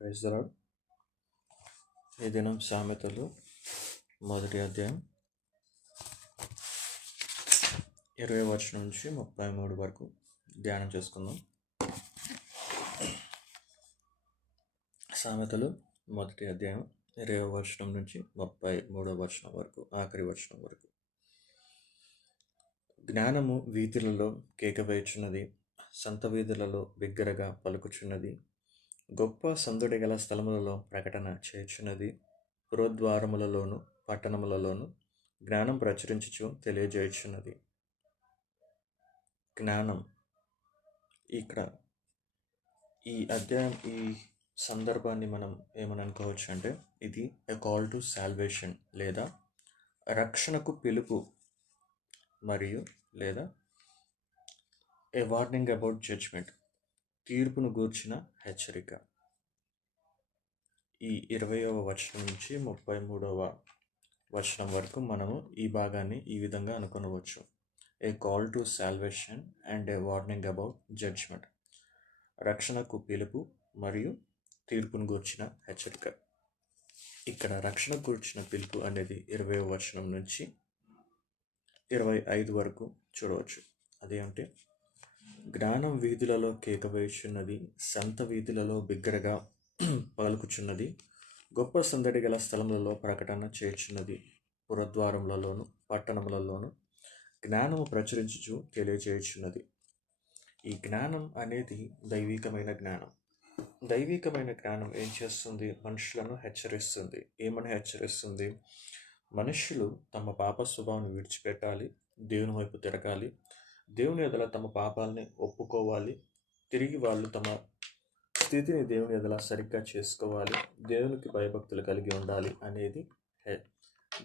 Praise the lord. ఈ దినం సామెతలు 1వ అధ్యాయం 20వ వచనం నుంచి 33 వరకు ధ్యానం చేసుకుందాం. సామెతలు 1వ అధ్యాయం 20వ వచనం నుంచి 33వ వచనం వరకు, ఆఖరి వచనం వరకు. జ్ఞానము వీధులలో కేక వేయుచున్నది, సంత వీధులలో బిగ్గరగా పలుకుచున్నది. గొప్ప సందడి గల స్థలములలో ప్రకటన చేయుచున్నది. పురద్వారములలోను పట్టణములలోను జ్ఞానం ప్రచురించుచు తెలియజేయుచున్నది. జ్ఞానం ఇక్కడ ఈ అధ్యాయం, ఈ సందర్భాన్ని మనం ఏమని అనుకోవచ్చు అంటే, ఇది ఎ కాల్ టు సాల్వేషన్ లేదా రక్షణకు పిలుపు, మరియు లేదా ఏ వార్నింగ్ అబౌట్ జడ్జ్మెంట్, తీర్పును గూర్చిన హెచ్చరిక. ఈ 20వ వచనం నుంచి 33వ వచనం వరకు మనము ఈ భాగాన్ని ఈ విధంగా అనుకొనవచ్చు. A call to salvation and a warning about judgment, రక్షణకు పిలుపు మరియు తీర్పును గూర్చిన హెచ్చరిక. ఇక్కడ రక్షణ గూర్చిన పిలుపు అనేది 20వ వచనం నుంచి 25 వరకు చూడవచ్చు. అదేంటే, జ్ఞానం వీధులలో కేక వేయుచున్నది, సంత వీధులలో బిగ్గరగా పలుకుచున్నది. గొప్ప సందడి గల స్థలములలో ప్రకటన చేయుచున్నది. పురద్వారములలోను పట్టణములలోను జ్ఞానము ప్రచురించుచు తెలియజేయుచున్నది. ఈ జ్ఞానం అనేది దైవికమైన జ్ఞానం. దైవికమైన జ్ఞానం ఏం చేస్తుంది? మనుషులను హెచ్చరిస్తుంది. ఏమని హెచ్చరిస్తుంది? మనుషులు తమ పాప స్వభావాన్ని విడిచిపెట్టాలి, దేవుని వైపు తిరగాలి, దేవుని ఎదుట తమ పాపాలని ఒప్పుకోవాలి, తిరిగి వాళ్ళు తమ స్థితిని దేవుని ఎదుట సరిగ్గా చేసుకోవాలి, దేవునికి భయభక్తులు కలిగి ఉండాలి అనేది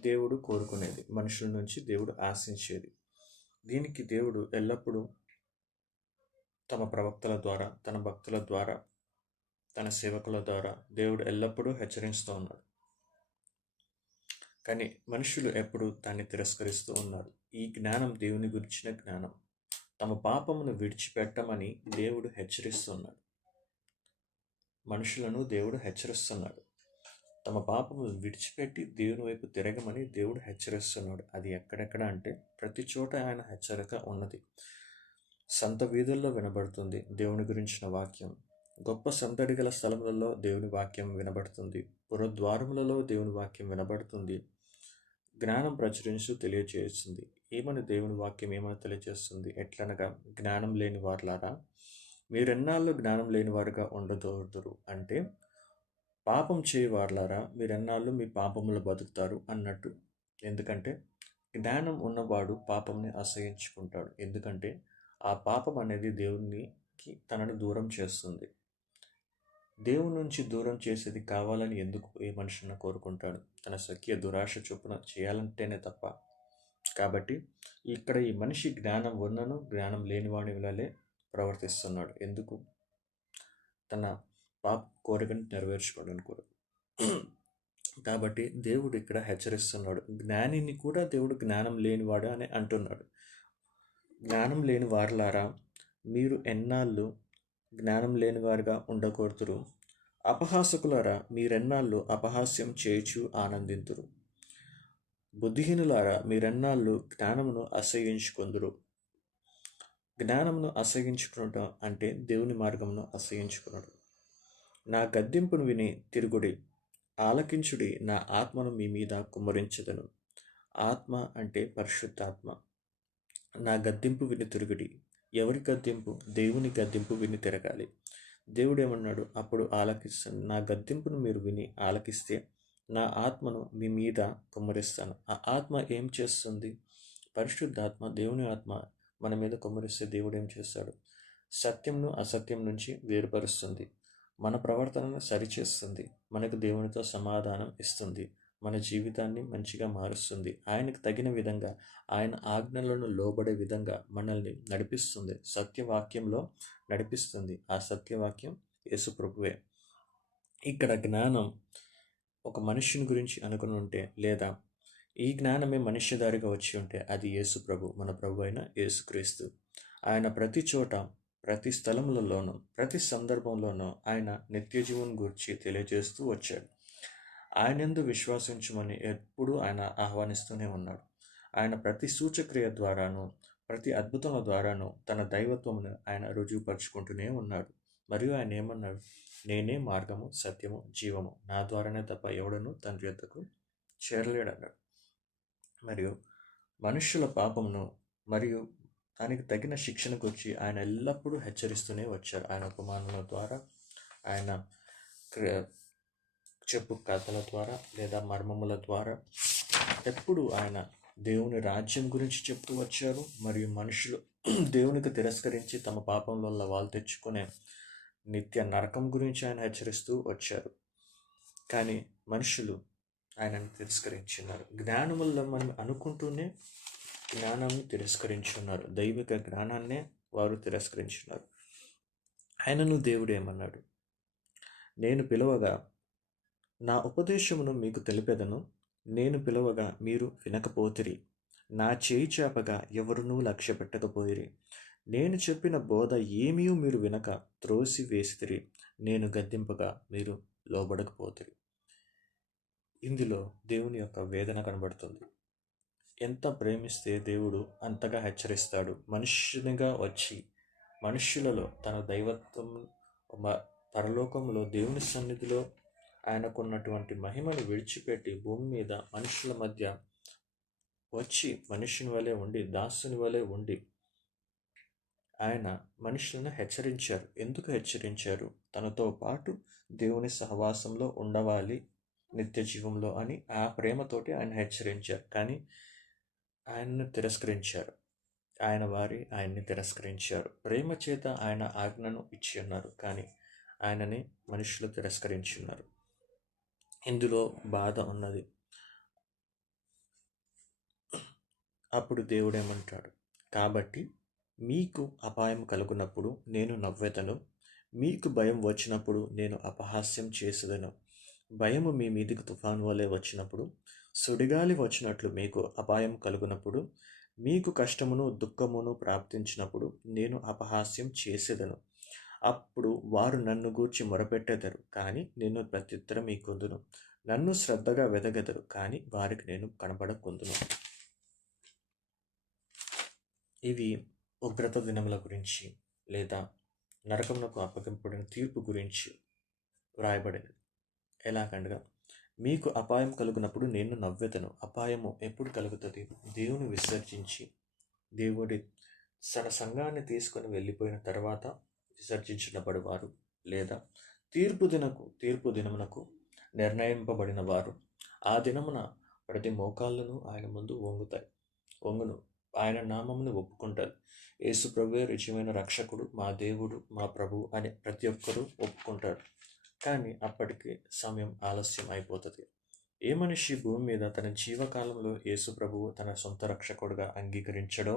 దేవుడు కోరుకునేది, మనుషుల నుంచి దేవుడు ఆశించేది. దీనికి దేవుడు ఎల్లప్పుడూ తమ ప్రవక్తల ద్వారా, తన భక్తుల ద్వారా, తన సేవకుల ద్వారా దేవుడు ఎల్లప్పుడూ హెచ్చరిస్తూ ఉన్నాడు. కానీ మనుషులు ఎప్పుడు దాన్ని తిరస్కరిస్తూ ఉన్నారు. ఈ జ్ఞానం దేవుని గురించిన జ్ఞానం. తమ పాపమును విడిచిపెట్టమని దేవుడు హెచ్చరిస్తున్నాడు. మనుషులను దేవుడు హెచ్చరిస్తున్నాడు. తమ పాపమును విడిచిపెట్టి దేవుని వైపు తిరగమని దేవుడు హెచ్చరిస్తున్నాడు. అది ఎక్కడెక్కడ అంటే, ప్రతి చోట ఆయన హెచ్చరిక ఉన్నది. సంత వీధుల్లో వినబడుతుంది దేవుని గురించిన వాక్యం. గొప్ప సందడి గల స్థలములలో దేవుని వాక్యం వినబడుతుంది. పురద్వారములలో దేవుని వాక్యం వినబడుతుంది. జ్ఞానం ప్రచురించు తెలియజేస్తుంది. ఏమని దేవుని వాక్యం ఏమని తెలియజేస్తుంది? ఎట్లనగా, జ్ఞానం లేని వారులారా, మీరెన్నాళ్ళు జ్ఞానం లేని వారుగా ఉండదోరుదురు అంటే, పాపం చేయవారులారా, మీరెన్నాళ్ళు మీ పాపములు బతుకుతారు అన్నట్టు. ఎందుకంటే జ్ఞానం ఉన్నవాడు పాపంని అసహించుకుంటాడు. ఎందుకంటే ఆ పాపం అనేది దేవునికి తనను దూరం చేస్తుంది. దేవుని నుంచి దూరం చేసేది కావాలని ఎందుకు ఏ మనుషులను కోరుకుంటాడు? తన స్వకీయ దురాశ చొప్పున చేయాలంటేనే తప్ప. కాబట్టి ఇక్కడ ఈ మనిషి జ్ఞానం ఉన్నను జ్ఞానం లేనివాడి వలలే ప్రవర్తిస్తున్నాడు. ఎందుకు? తన పాప కోరికను నెరవేర్చుకోవడానికి కోరిక. కాబట్టి దేవుడు ఇక్కడ హెచ్చరిస్తున్నాడు. జ్ఞానిని కూడా దేవుడు జ్ఞానం లేనివాడు అని అంటున్నాడు. జ్ఞానం లేని వారులారా, మీరు ఎన్నాళ్ళు జ్ఞానం లేని వారుగా ఉండకూడదురు. అపహాసకులారా, మీరెన్నాళ్ళు అపహాస్యం చేయుచు ఆనందింతురు. బుద్ధిహీనులారా, మీరెన్నాళ్ళు జ్ఞానమును అసహ్యించుకొందురు. జ్ఞానమును అసహ్యించుకునుట అంటే దేవుని మార్గమును అసహ్యించుకునుడు. నా గద్దింపును విని తిరుగుడి, ఆలకించుడి, నా ఆత్మను మీ మీద కుమ్మరించదను. ఆత్మ అంటే పరిశుద్ధాత్మ. నా గద్దింపు విని తిరుగుడి. ఎవరి గద్దింపు? దేవుని గద్దింపు విని తిరగాలి. దేవుడు ఏమన్నాడు? అప్పుడు ఆలకిస్తాను. నా గద్దింపును మీరు విని ఆలకిస్తే నా ఆత్మను మీ మీద కుమ్మరిస్తాను. ఆ ఆత్మ ఏం చేస్తుంది? పరిశుద్ధాత్మ, దేవుని ఆత్మ మన మీద కుమ్మరిస్తే దేవుడు ఏం చేస్తాడు? సత్యంను అసత్యం నుంచి వేరుపరుస్తుంది, మన ప్రవర్తనను సరిచేస్తుంది, మనకు దేవునితో సమాధానం ఇస్తుంది, మన జీవితాన్ని మంచిగా మారుస్తుంది, ఆయనకు తగిన విధంగా, ఆయన ఆజ్ఞలను లోబడే విధంగా మనల్ని నడిపిస్తుంది, సత్యవాక్యంలో నడిపిస్తుంది. ఆ సత్యవాక్యం యేసు ప్రభువే. ఇక్కడ జ్ఞానం ఒక మనుష్యుని గురించి అనుకుని ఉంటే, లేదా ఈ జ్ఞానమే మనుష్యదారిగా వచ్చి ఉంటే, అది యేసు ప్రభు, మన ప్రభు అయిన యేసుక్రీస్తు. ఆయన ప్రతి చోట ప్రతి స్థలములలోనూ ప్రతి సందర్భంలోనూ ఆయన నిత్య జీవం గురించి తెలియజేస్తూ వచ్చాడు. ఆయనందు విశ్వాసించమని ఎప్పుడూ ఆయన ఆహ్వానిస్తూనే ఉన్నాడు. ఆయన ప్రతి సూచక్రియ ద్వారాను ప్రతి అద్భుతముల ద్వారాను తన దైవత్వమును ఆయన రుజువుపరుచుకుంటూనే ఉన్నాడు. మరియు ఆయన ఏమన్నాడు? నేనే మార్గము, సత్యము, జీవము, నా ద్వారానే తప్ప ఎవడను తండ్రి యొద్దకు చేరలేడన్నాడు. మరియు మనుష్యుల పాపమును మరియు దానికి తగిన శిక్షణ గురించి ఆయన ఎల్లప్పుడూ హెచ్చరిస్తూనే వచ్చారు. ఆయన ఉపమానాల ద్వారా, ఆయన చెప్పు కథల ద్వారా లేదా మర్మముల ద్వారా ఎప్పుడు ఆయన దేవుని రాజ్యం గురించి చెప్తూ వచ్చారు. మరియు మనుషులు దేవునికి తిరస్కరించి తమ పాపం వల్ల వాళ్ళు తెచ్చుకునే నిత్య నరకం గురించి ఆయన హెచ్చరిస్తూ వచ్చారు. కానీ మనుషులు ఆయనను తిరస్కరించున్నారు. జ్ఞానముల్లో మనం అనుకుంటూనే జ్ఞానాన్ని తిరస్కరించున్నారు. దైవిక జ్ఞానాన్నే వారు తిరస్కరించున్నారు. ఆయనను దేవుడు ఏమన్నాడు? నేను పిలవగా నా ఉపదేశమును మీకు తెలిపెదను, నేను పిలవగా మీరు వినకపోతిరి, నా చేయి చాపగా ఎవరునూ లక్ష్య పెట్టకపోయిరి, నేను చెప్పిన బోధ ఏమీ మీరు వినక త్రోసి వేసితిరి, నేను గద్దింపగా మీరు లోబడకపోతిరి. ఇందులో దేవుని యొక్క వేదన కనబడుతుంది. ఎంత ప్రేమిస్తే దేవుడు అంతగా హెచ్చరిస్తాడు. మనుష్యునిగా వచ్చి మనుష్యులలో తన దైవత్వం పరలోకంలో దేవుని సన్నిధిలో ఆయనకున్నటువంటి మహిమను విడిచిపెట్టి భూమి మీద మనుషుల మధ్య వచ్చి మనుషుని వలె ఉండి, దాసుని వలె ఉండి ఆయన మనుషులను హెచ్చరించారు. ఎందుకు హెచ్చరించారు? తనతో పాటు దేవుని సహవాసంలో ఉండవాలి నిత్య జీవంలో అని ఆ ప్రేమతోటి ఆయన హెచ్చరించారు. కానీ ఆయనను తిరస్కరించారు. ఆయన్ని తిరస్కరించారు. ప్రేమ చేత ఆయన ఆజ్ఞను ఇచ్చి ఉన్నారు, కానీ ఆయనని మనుషులు తిరస్కరించున్నారు. ఇందులో బాధ ఉన్నది. అప్పుడు దేవుడు ఏమంటాడు? కాబట్టి మీకు అపాయం కలుగునప్పుడు నేను నవ్వెదను, మీకు భయం వచ్చినప్పుడు నేను అపహాస్యం చేసేదను. భయము మీ మీదికి తుఫాను వలె వచ్చినప్పుడు, సుడిగాలి వచ్చినట్లు మీకు అపాయం కలుగునప్పుడు, మీకు కష్టమును దుఃఖమును ప్రాప్తించినప్పుడు నేను అపహాస్యం చేసేదను. అప్పుడు వారు నన్ను గూర్చి మొరపెట్టెదరు, కానీ నేను ప్రత్యుత్తరం ఇచ్చెదను. నన్ను శ్రద్ధగా వెదగెదరు, కానీ వారికి నేను కనబడకుందును. ఇవి ఉగ్రత దినముల గురించి లేదా నరకమునకు అప్పగింపబడిన తీర్పు గురించి వ్రాయబడింది. ఎలాగనగా, మీకు అపాయం కలుగునప్పుడు నేను నవ్వెదను. అపాయము ఎప్పుడు కలుగుతుంది? దేవుని విసర్జించి దేవుడి తన సంఘాన్ని తీసుకొని వెళ్ళిపోయిన తర్వాత విసర్జించబడి వారు, లేదా తీర్పు దినమునకు నిర్ణయింపబడిన వారు. ఆ దినమున ప్రతి మోకాళ్ళను ఆయన ముందు వంగును, ఆయన నామమును ఒప్పుకుంటారు. యేసు ప్రభువే రుజువైన రక్షకుడు, మా దేవుడు, మా ప్రభువు అని ప్రతి ఒక్కరూ ఒప్పుకుంటారు. కానీ అప్పటికి సమయం ఆలస్యం అయిపోతుంది. ఏ మనిషి భూమి మీద తన జీవకాలంలో యేసు ప్రభువు తన సొంత రక్షకుడుగా అంగీకరించడో,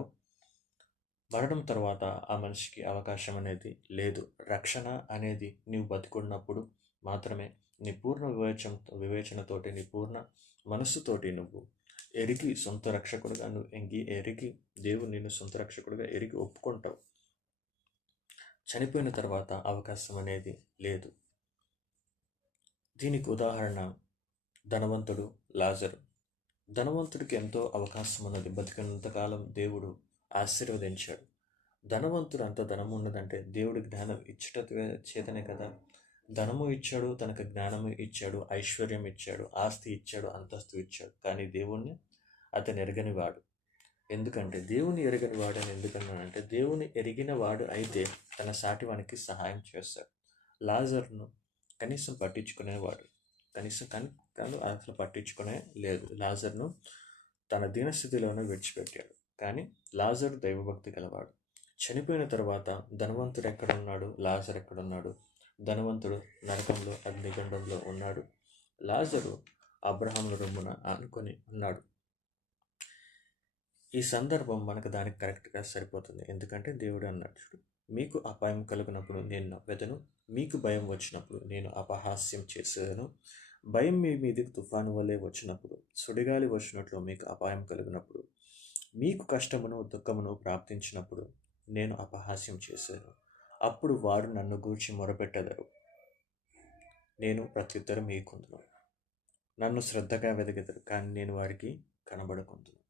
మరణం తర్వాత ఆ మనిషికి అవకాశం అనేది లేదు. రక్షణ అనేది నీవు బతికున్నప్పుడు మాత్రమే. నీ పూర్ణ వివేచనతోటి, నీ పూర్ణ మనస్సుతోటి నువ్వు ఎరిగి సొంత రక్షకుడుగా నువ్వు ఎరిగి దేవుడు నిన్ను సొంత రక్షకుడుగా ఎరిగి ఒప్పుకుంటావు. చనిపోయిన తర్వాత అవకాశం అనేది లేదు. దీనికి ఉదాహరణ ధనవంతుడు లాజరు. ధనవంతుడికి ఎంతో అవకాశం ఉన్నది. బతికినంతకాలం దేవుడు ఆశీర్వదించాడు. ధనవంతుడు అంత ధనం ఉన్నదంటే దేవుడి జ్ఞానం ఇచ్చట చేతనే కదా. ధనము ఇచ్చాడు, తనకు జ్ఞానము ఇచ్చాడు, ఐశ్వర్యం ఇచ్చాడు, ఆస్తి ఇచ్చాడు, అంతస్తు ఇచ్చాడు. కానీ దేవుణ్ణి అతను ఎరగని వాడు. ఎందుకంటే దేవుని ఎరగని వాడు అని ఎందుకన్నానంటే, దేవుని ఎరిగిన వాడు అయితే తన సాటివానికి సహాయం చేస్తాడు. లాజర్ను కనీసం పట్టించుకునేవాడు, కాదు అసలు పట్టించుకునే లేదు. లాజర్ను తన దీనస్థితిలోనే విడిచిపెట్టాడు. కానీ లాజరు దైవభక్తి గలవాడు. చనిపోయిన తర్వాత ధనవంతుడు ఎక్కడున్నాడు? లాజర్ ఎక్కడున్నాడు? ధనవంతుడు నరకంలో, అగ్నిగుండంలో ఉన్నాడు. లాజరు అబ్రహాముల రొమ్మున ఆనుకొని ఉన్నాడు. ఈ సందర్భం మనకు దానికి కరెక్ట్గా సరిపోతుంది. ఎందుకంటే దేవుడు అన్నాడు, మీకు అపాయం కలిగినప్పుడు నేను నవ్వెదను, మీకు భయం వచ్చినప్పుడు నేను అపహాస్యం చేసేదను. భయం మీ మీదకి తుఫాను వలె వచ్చినప్పుడు, సుడిగాలి వచ్చినట్లు మీకు అపాయం కలిగినప్పుడు, మీకు కష్టమును దుఃఖమును ప్రాప్తించినప్పుడు నేను అపహాస్యం చేశాను. అప్పుడు వారు నన్ను గూర్చి మొరపెట్టెదరు, నేను ప్రత్యుత్తరం ఇయ్యకుందును. నన్ను శ్రద్ధగా వెదకెదరు, కానీ నేను వారికి కనబడకుందును.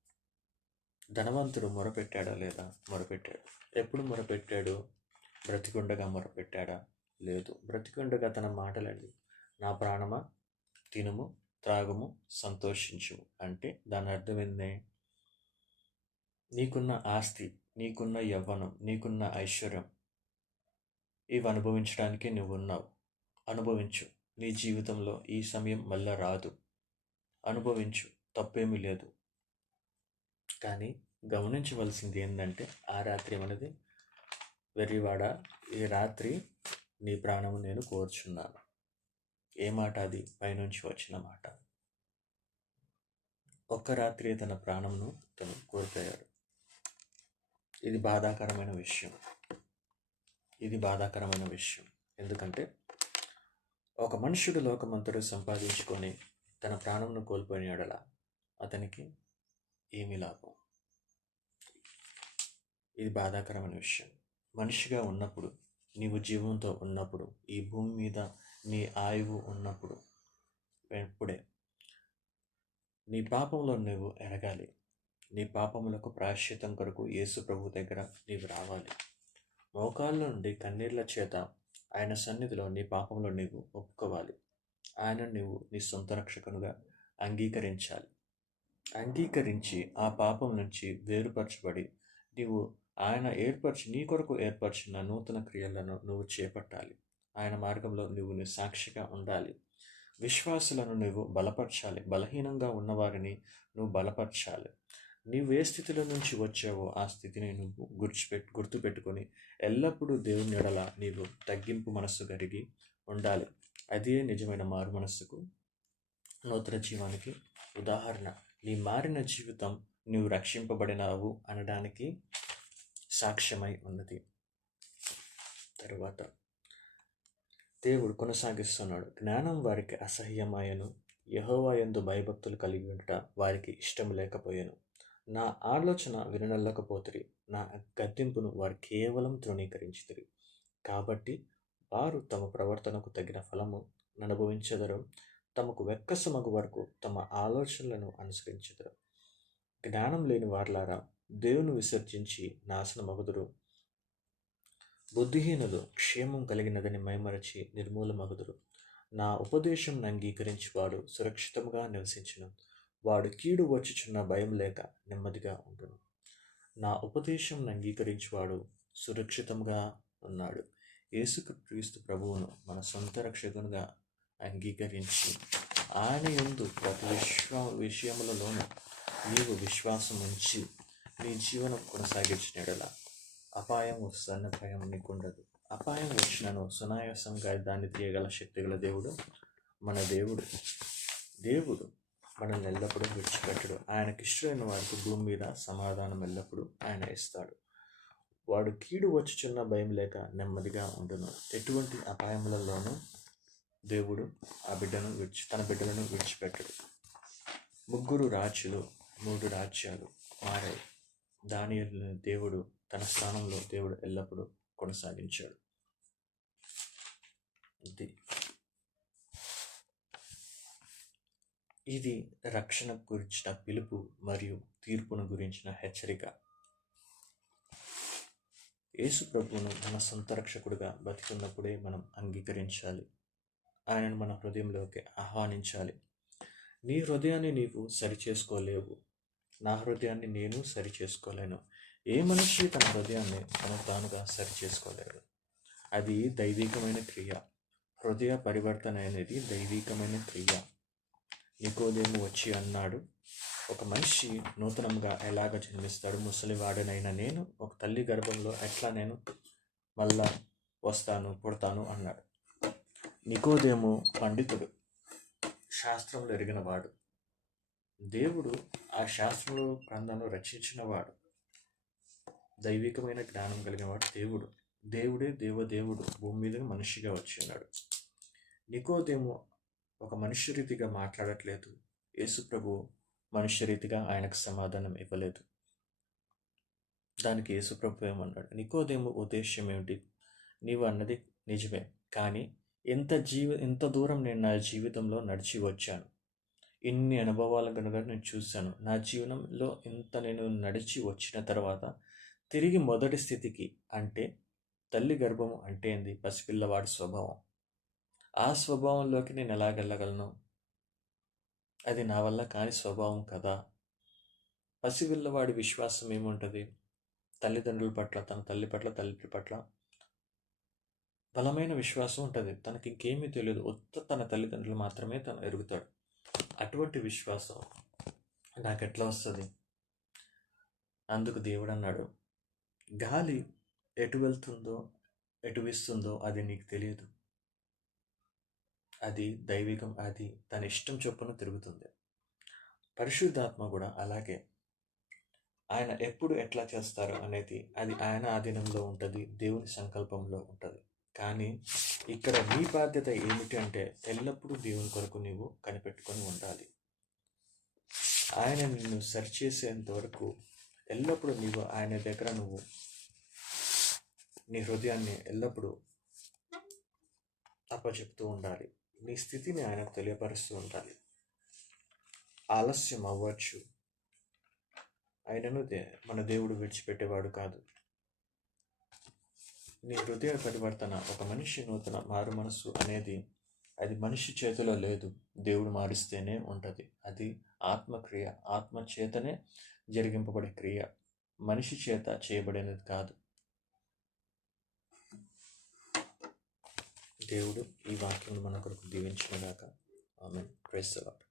ధనవంతుడు మొరపెట్టాడా లేదా? మొరపెట్టాడు. ఎప్పుడు మొరపెట్టాడు? బ్రతికుండగా మొరపెట్టాడా? లేదు. బ్రతికుండగా తన మాటలండి, నా ప్రాణమా తినుము, త్రాగుము, సంతోషించుము. అంటే దాని అర్థం ఏంది? నీకున్న ఆస్తి, నీకున్న యవ్వనం, నీకున్న ఐశ్వర్యం, ఇవి అనుభవించడానికి నువ్వు ఉన్నావు. అనుభవించు. నీ జీవితంలో ఈ సమయం మళ్ళా రాదు. అనుభవించు, తప్పేమీ లేదు. కానీ గమనించవలసింది ఏంటంటే, ఆ రాత్రి మనది, వెర్రివాడ, ఈ రాత్రి నీ ప్రాణము నేను కోరుచున్నాను. ఏ మాట అది? పైనుంచి వచ్చిన మాట. ఒక్క రాత్రి తన ప్రాణంను తను కోల్పోయాడు. ఇది బాధాకరమైన విషయం. ఇది బాధాకరమైన విషయం. ఎందుకంటే ఒక మనుషుడు లోకమంతటా సంపాదించుకొని తన ప్రాణంను కోల్పోయిన యెడల అతనికి ఏమి లాభం? ఇది బాధాకరమైన విషయం. మనిషిగా ఉన్నప్పుడు, నీవు జీవంతో ఉన్నప్పుడు, ఈ భూమి మీద నీ ఆయువు ఉన్నప్పుడు, ఎప్పుడే నీ పాపంలో నువ్వు ఎరగాలి. నీ పాపములకు ప్రాయశ్చిత్తం కొరకు యేసు ప్రభు దగ్గర నీవు రావాలి. మోకాళ్ళ నుండి కన్నీళ్ల చేత ఆయన సన్నిధిలో నీ పాపంలో నీవు ఒప్పుకోవాలి. ఆయన నీవు నీ సొంత రక్షకునిగా అంగీకరించాలి. అంగీకరించి ఆ పాపం నుంచి వేరుపరచబడి నీవు ఆయన నీ కొరకు ఏర్పరిచిన నూతన క్రియలను నువ్వు చేపట్టాలి. ఆయన మార్గంలో నువ్వు నీ సాక్షిగా ఉండాలి. విశ్వాసులను నువ్వు బలపరచాలి. బలహీనంగా ఉన్నవారిని నువ్వు బలపరచాలి. నీవు ఏ స్థితిలో నుంచి వచ్చావో ఆ స్థితిని నువ్వు గుర్తుపెట్టుకొని ఎల్లప్పుడూ దేవుని ఎడల నీవు తగ్గింపు మనస్సు కలిగి ఉండాలి. అదే నిజమైన మారు మనస్సుకు, నూతన జీవానికి ఉదాహరణ. నీ మారిన జీవితం నీవు రక్షింపబడినావు అనడానికి సాక్ష్యమై ఉన్నది. తరువాత దేవుడు కొనసాగిస్తున్నాడు. జ్ఞానం వారికి అసహ్యమాయను, యెహోవా యందు భయభక్తులు కలిగి ఉండుట వారికి ఇష్టం లేకపోయాను. నా ఆలోచన విననొల్లకపోతిరి, నా గద్దింపును వారు కేవలం తృణీకరించితిరి. కాబట్టి వారు తమ ప్రవర్తనకు తగిన ఫలము అనుభవించెదరు, తమకు వెక్కసమగు వరకు తమ ఆలోచనలను అనుసరించెదరు. జ్ఞానం లేని వార్లారా, దేవుని విసర్జించి నాశనమగుదురు. బుద్ధిహీనులు క్షేమం కలిగినదని మైమరచి నిర్మూలమగుదురు. నా ఉపదేశం అంగీకరించువాడు సురక్షితంగా నివసించును, వాడు కీడు వచ్చుచున్న భయం లేక నెమ్మదిగా ఉండును. నా ఉపదేశం అంగీకరించువాడు సురక్షితంగా ఉన్నాడు. యేసుక్రీస్తు ప్రభువును మన సొంత రక్షకునిగా అంగీకరించి ఆయన యందు ప్రతి విషయములలోనూ నీవు విశ్వాసం ఉంచి నీ జీవనం కొనసాగించిన యెడల అపాయం వస్తున్న భయం నీకుండదు. అపాయం వచ్చినను సునాయాసంగా దాన్ని తీయగల శక్తిగల దేవుడు మన దేవుడు. దేవుడు మనల్ని ఎల్లప్పుడూ విడిచిపెట్టడు. ఆయనకి ఇష్టమైన వారికి భూమి మీద సమాధానం ఎల్లప్పుడూ ఆయన ఇస్తాడు. వాడు కీడు వచ్చుచున్న భయం లేక నెమ్మదిగా ఉండును. ఎటువంటి అపాయములలోనూ దేవుడు తన బిడ్డలను విడిచిపెట్టడు. 3 రాజులు 3 రాజ్యాలు మారాయి. దానియేలును దేవుడు తన స్థానంలో దేవుడు ఎల్లప్పుడూ కొనసాగించాడు. ఇది రక్షణ గురించిన పిలుపు మరియు తీర్పును గురించిన హెచ్చరిక. యేసు ప్రభువును మన సొంత రక్షకుడిగా బతికున్నప్పుడే మనం అంగీకరించాలి. ఆయనను మన హృదయంలోకి ఆహ్వానించాలి. నీ హృదయాన్ని నీవు సరిచేసుకోలేవు. నా హృదయాన్ని నేను సరిచేసుకోలేను. ఏ మనిషి తన హృదయాన్ని తానుగా సరిచేసుకోలేడు. అది దైవికమైన క్రియ. హృదయ పరివర్తన అనేది దైవికమైన క్రియ. నికోదేము వచ్చి అన్నాడు, ఒక మనిషి నూతనంగా ఎలాగ జన్మిస్తాడు? ముసలివాడనైనా నేను ఒక తల్లి గర్భంలో ఎట్లా నేను మళ్ళా పుడతాను అన్నాడు. నికోదేము పండితుడు, శాస్త్రంలో ఎరిగినవాడు. దేవుడు ఆ శాస్త్రంలో గ్రంథాన్ని రచించినవాడు. దైవికమైన జ్ఞానం కలిగినవాడు దేవుడు. దేవుడే దేవదేవుడు భూమి మీద మనిషిగా వచ్చి ఉన్నాడు. నికోదేము ఒక మనుష్య రీతిగా మాట్లాడట్లేదు. యేసు ప్రభు మనుష్య రీతిగా ఆయనకు సమాధానం ఇవ్వలేదు. దానికి యేసు ప్రభు ఏమన్నాడు? నికోదేము ఉద్దేశ్యం ఏమిటి? నీవు అన్నది నిజమే. కానీ ఇంత దూరం నేను నా జీవితంలో నడిచి వచ్చాను. ఇన్ని అనుభవాలు కనుక నేను చూశాను. నా జీవనంలో ఇంత నేను నడిచి వచ్చిన తర్వాత తిరిగి మొదటి స్థితికి, అంటే తల్లి గర్భం అంటే ఏంది? పసిపిల్లవాడి స్వభావం. ఆ స్వభావంలోకి నేను ఎలాగెళ్ళగలను? అది నా వల్ల కాని స్వభావం కదా. పసిపిల్లవాడి విశ్వాసం ఏముంటుంది? తల్లిదండ్రుల పట్ల, తన తల్లి పట్ల, తండ్రి పట్ల బలమైన విశ్వాసం ఉంటుంది. తనకి ఇంకేమీ తెలియదు. తన తల్లిదండ్రులు మాత్రమే తను ఎరుగుతాడు. అటువంటి విశ్వాసం నాకెట్లా వస్తుంది? అందుకు దేవుడు అన్నాడు, గాలి ఎటు వెళ్తుందో, ఎటు వీస్తుందో అది నీకు తెలియదు. అది దైవికం. అది తన ఇష్టం చొప్పున తిరుగుతుంది. పరిశుద్ధాత్మ కూడా అలాగే. ఆయన ఎప్పుడు ఎట్లా చేస్తారు అనేది అది ఆయన ఆధీనంలో ఉంటుంది, దేవుని సంకల్పంలో ఉంటుంది. కానీ ఇక్కడ నీ బాధ్యత ఏమిటి అంటే ఎల్లప్పుడూ దేవుని కొరకు నీవు కనిపెట్టుకొని ఉండాలి. ఆయన నిన్ను సరిచేసేంత వరకు ఎల్లప్పుడూ నీవు ఆయన దగ్గర నువ్వు నీ హృదయాన్ని ఎల్లప్పుడూ అప్పచెప్తూ ఉండాలి. నీ స్థితిని ఆయనకు తెలియపరుస్తూ ఉండాలి. ఆలస్యం అవ్వచ్చు, ఆయనను మన దేవుడు విడిచిపెట్టేవాడు కాదు. నీ హృదయ పరివర్తన, ఒక మనిషి నూతన మారు మనసు అనేది అది మనిషి చేతిలో లేదు, దేవుడు మారిస్తేనే ఉంటుంది. అది ఆత్మక్రియ, ఆత్మ చేతనే జరిగింపబడే క్రియ, మనిషి చేత చేయబడినది కాదు. దేవుడు ఈ వాక్యం మన కొరకు దీవించినగాక. ఆమేన్. Praise the lord.